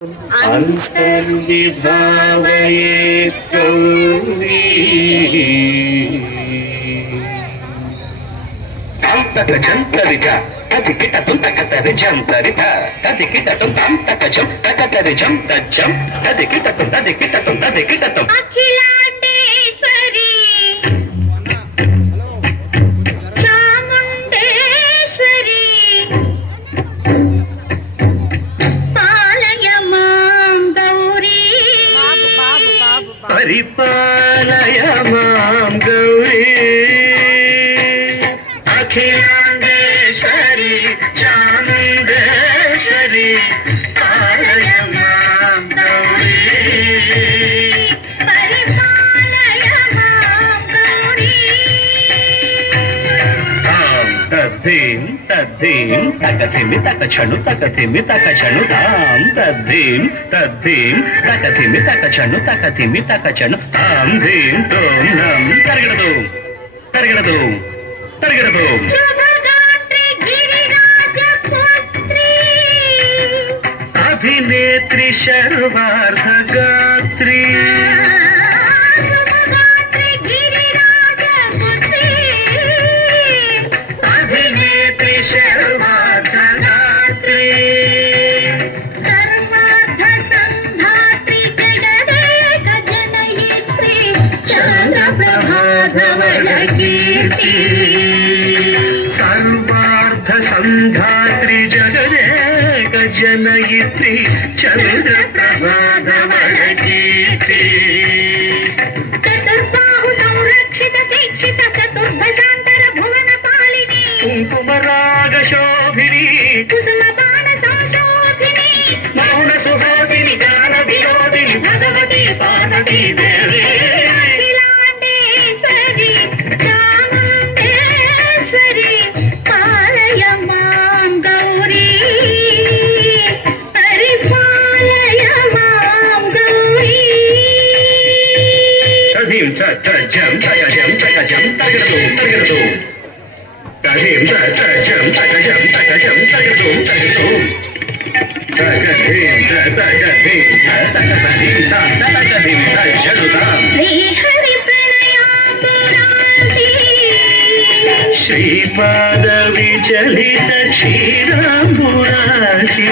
अन्तर्विभावयेत् गौरी तन्तरिच तदिकिटतुं तकतरिजन्तरित तदिकिटतुं तन्तकजं तकतरिजं तज्जं तदिकिटतुं अखिलांडेश्वरी चामुंडेश्वरी पालय मां गौरी परिपालय मां गौरी अखिलांडेश्वरी चामुंडेश्वरी पालय मां गौरी परिपालय मां गौरी तद्धीं तद्धीं तकथिमि तकछनु तकथिमि तकछनु तां तद्धीं तद्धीं तकथिमि तकछनु तकथिमि तकछनु तां धीं तों नं तर्गडदों तर्गडदों तर्गडदों शुभगात्री गिरिराजपुत्री अभिनेत्री सर्वार्थगात्री शुभगात्री गिरिराजपुत्री अभिनेत्री सर्वार्थगात्री सर्वार्थ संधात्री जगदेक जनयित्री चन्द्रप्रभाधवल कीर्ति सर्वार्थ संधात्री जगदेक जनयित्री चन्द्रप्रभाधवल कीर्ति चतुर्बाहु संरक्षित दीक्षित चतुर्भशांतर भुवन पालिनी कुङ्कुमराग शोभिनी कुसुम बाण संशोभिनी मौन सुहासिनी गान विनोदिनी भगवती पार्वती देवी अखिलांडेश्वरी चामुंडेश्वरी पालय मां गौरी परिपालय मां गौरी तदीं तजं तकजं तकजं तगडदों तगडदों तदीं तजं तकजं तकजं तगडदों तगडदों तगदीं तगदीं तगदीं तगदीं तजलुतां श्रीहरि प्रणयाम्बुरासी श्रीपाद विचलित क्षीराम्बुराशि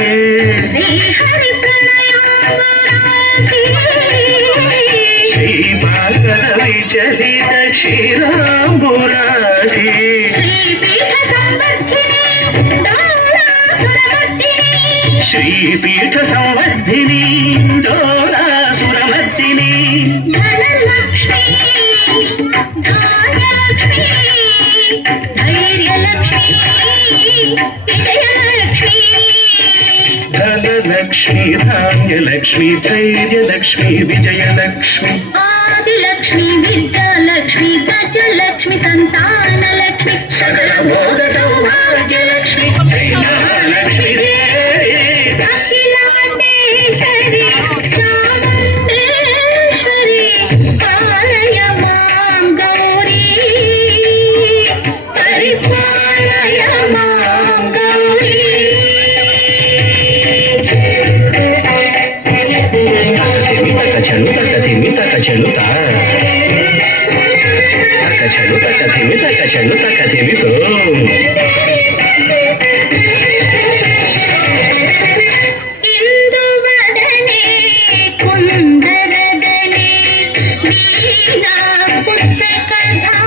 श्रीहरि प्रणयाम्बुरासी श्रीपाद विचलित क्षीराम्बुराशि श्रीपीठ संवर्धिनी डोलासुरमर्दिनी श्रीपीठ संवर्धिनी डोलासुरमर्दिनी धनलक्ष्मी धान्यलक्ष्मी धैर्यलक्ष्मी विजयलक्ष्मी धनलक्ष्मी धान्यलक्ष्मी धैर्यलक्ष्मी विजयलक्ष्मी आदिलक्ष्मी विद्यालक्ष्मी गजलक्ष्मी संतानलक्ष्मी सकल भोग सौभाग्यलक्ष्मी लक्ष्मी देवी अखिलांडेश्वरी चामुंडेश्वरी पालय मां गौरी परिपालय मां गौरी तकछनु तकथिमि तकछनु ता तकछनु तकथिमि तकछनु तकथिमि तों इंदुवदने कुंदरदने वीणा पुस्तकधारिणे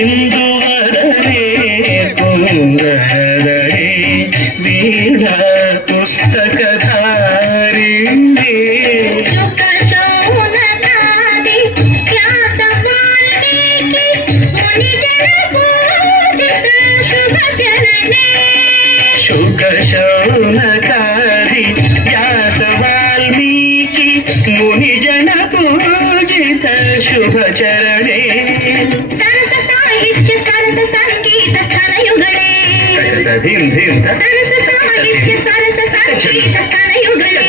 इंदुवदने कुंदरदने वीणा पुस्तकधारिणी शुक शौनकादि ख्यात वाल्मीकि मुनिजन पूजित शुभ चरणे शुक शौनकादि व्यास वाल्मीकि मुनिजन पूजित शुभ चरणे सरस साहित्य सरस संगीत स्तनयुगळे तकधीं धीं सरस साहित्य सरस संगीत स्तनयुगळे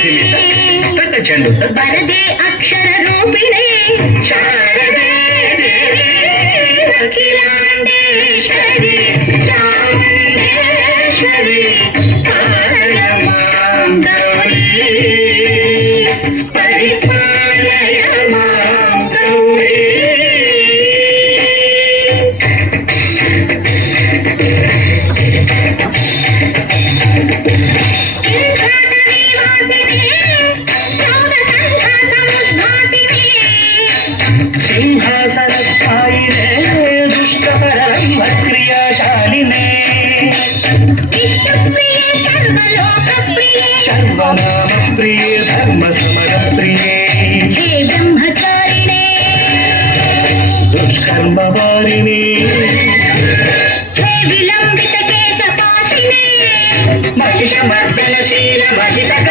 तकचंडु वरदे अक्षर रूपिणे शारदे देवी अखिलांडेश्वरी चामुंडेश्वरी पालय मां गौरी परिपालय मां गौरी सिंहासनस्थायिने दुष्टपरब्रह्मक्रियाशालिने सर्वनामप्रिये धर्मसमरप्रिये हे ब्रह्मचारिणे दुष्कर्मवारिणे हे विलम्बित केशपाशिने महिषमर्दनशील महिषक